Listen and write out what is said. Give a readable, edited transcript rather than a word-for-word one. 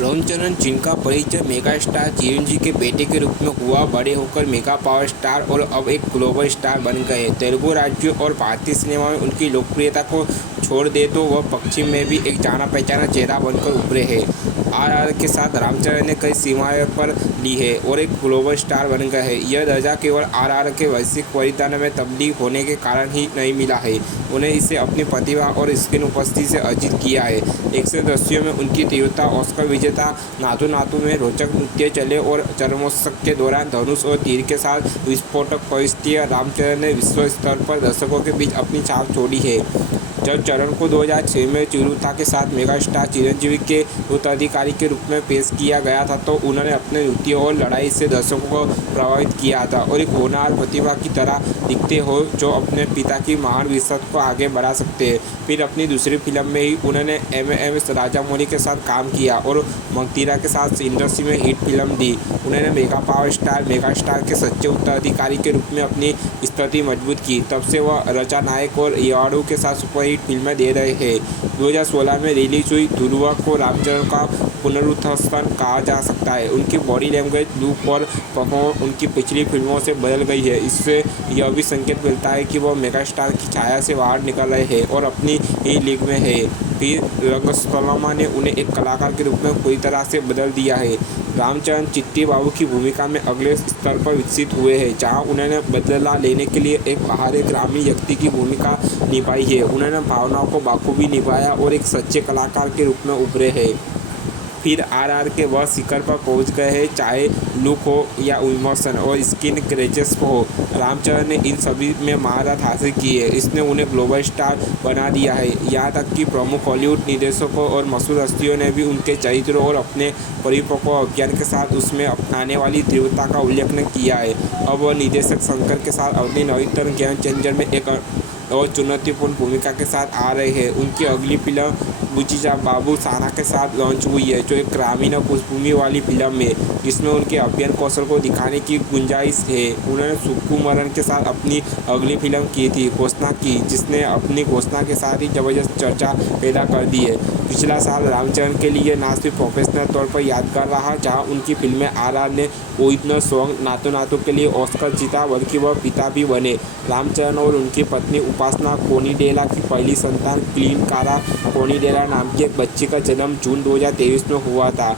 रामचरण, जिनका परिचय mega star Chiranjeevi के बेटे के रूप में हुआ, बड़े होकर मेगा पावर स्टार और अब एक ग्लोबल स्टार बन गए। तेलुगु राज्यों और भारतीय सिनेमा में उनकी लोकप्रियता को छोड़ दे तो वह पश्चिम में भी एक जाना पहचाना चेहरा बनकर उभरे हैं। आरआर के साथ रामचरण ने कई सीमाएं पर ली है और एक ग्लोबल स्टार बन गए हैं। यह दर्जा केवल आरआर के वैश्विक परिधान में तब्दील होने के कारण ही नहीं मिला है, उन्हें इसे अपनी प्रतिभा और स्क्रीन उपस्थिति से अर्जित किया है। 110 में उनकी तीव्रता, ऑस्कर विजेता नातू नातू में रोचक नृत्य चले और चरमोत्सव के दौरान धनुष और तीर के साथ विस्फोटक परिस्थितियाँ, रामचरण ने विश्व स्तर पर दर्शकों के बीच अपनी छाप छोड़ी है। जब चरण को 2006 में चिरुता के साथ मेगा स्टार चिरंजीवी के उत्तराधिकारी के रूप में पेश किया गया था तो उन्होंने अपने नृत्य और लड़ाई से दर्शकों को प्रभावित किया था और एक होनहार प्रतिभा की तरह दिखते हो जो अपने पिता की महान विरासत को आगे बढ़ा सकते हैं। फिर अपनी दूसरी फिल्म में ही उन्होंने एमएस राजामौली के साथ काम किया और मंगतीरा के साथ इंडस्ट्री में हिट फिल्म दी। उन्होंने mega power star mega star के सच्चे उत्तराधिकारी के रूप में अपनी स्थिति मजबूत की। तब से वह रचा नायक और याडू के साथ सुपरहिट फिल्में दे रहे हैं। 2016 में रिलीज हुई ध्रुवा को रामचरण का पुनरुत्थान कहा जा सकता है। उनकी बॉडी लैंग्वेज, लुक और परफॉर्मेंस उनकी पिछली फिल्मों से बदल गई है। इससे यह भी संकेत मिलता है कि वह मेगा स्टार की छाया से बाहर निकल रहे हैं और अपनी ही लीग में है। फिर रंगस्थलमा ने उन्हें एक कलाकार के रूप में पूरी तरह से बदल दिया है। रामचरण चिट्टी बाबू की भूमिका में अगले स्तर पर विकसित हुए हैं, जहां उन्होंने बदला लेने के लिए एक बाहरी ग्रामीण व्यक्ति की भूमिका निभाई है। उन्होंने भावनाओं को बखूबी निभाया और एक सच्चे कलाकार के रूप में उभरे हैं। फिर आरआर के वह शिखर पर पहुंच गए हैं, चाहे लुक हो या इमोशन और स्किन ग्रेजेस हो। रामचरण ने इन सभी में महारत हासिल की है। इसने उन्हें ग्लोबल स्टार बना दिया है। यहाँ तक कि प्रमुख हॉलीवुड निर्देशकों और मशहूर हस्तियों ने भी उनके चरित्रों और अपने परिपक्व अभियान के साथ उसमें अपनाने वाली तीव्रता का उल्लेख किया है। अब वह निर्देशक शंकर के साथ अपनी नवीनतम गेम चेंजर में एक और चुनौतीपूर्ण भूमिका के साथ आ रहे हैं। उनकी अगली फिल्म बुचिचा बाबू साना के साथ लॉन्च हुई है, जो एक ग्रामीण पृष्ठभूमि वाली फिल्म है जिसमें उनके अभिनय कौशल को दिखाने की गुंजाइश है। उन्होंने सुकुमारन के साथ अपनी अगली फिल्म की थी घोषणा की, जिसने अपनी घोषणा के साथ ही जबरदस्त चर्चा पैदा कर दी है। पिछला साल रामचरण के लिए न सिर्फ प्रोफेशनल तौर पर यादगार रहा, जहां उनकी फिल्में आरआर ने ओरिजिनल सॉन्ग नातू नातू के लिए ऑस्कर जीता, बल्कि वह पिता भी बने। रामचरण और उनकी पत्नी उपासना कोनिडेला की पहली संतान क्लीन कारा कोनिडेला नाम की एक बच्ची का जन्म जून 2023 में हुआ था।